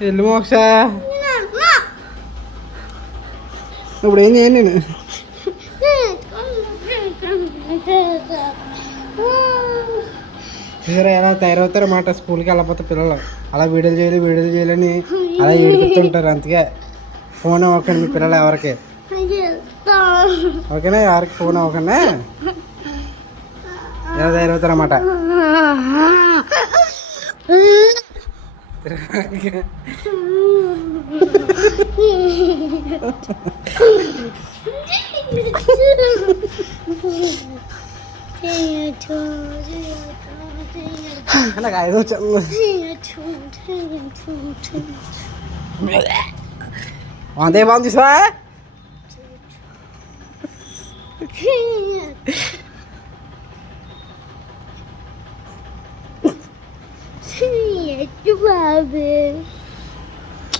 వెళ్ళు మోక్ష. ఇప్పుడు ఏం చేయను నేను. ఎలా తయారవుతారన్నమాట స్కూల్కి వెళ్ళకపోతే పిల్లలు. అలా వీడియోలు చేయాలని అలా ఏడుపుతుంటారు. అందుకే ఫోన్ అవ్వకండి మీ పిల్లలు ఎవరికి. ఓకేనా? ఎవరికి ఫోన్ అవ్వకుండా ఎలా తయారవుతారన్నమాట. నాకు ఐదు అంతే బాగుంది చూసా.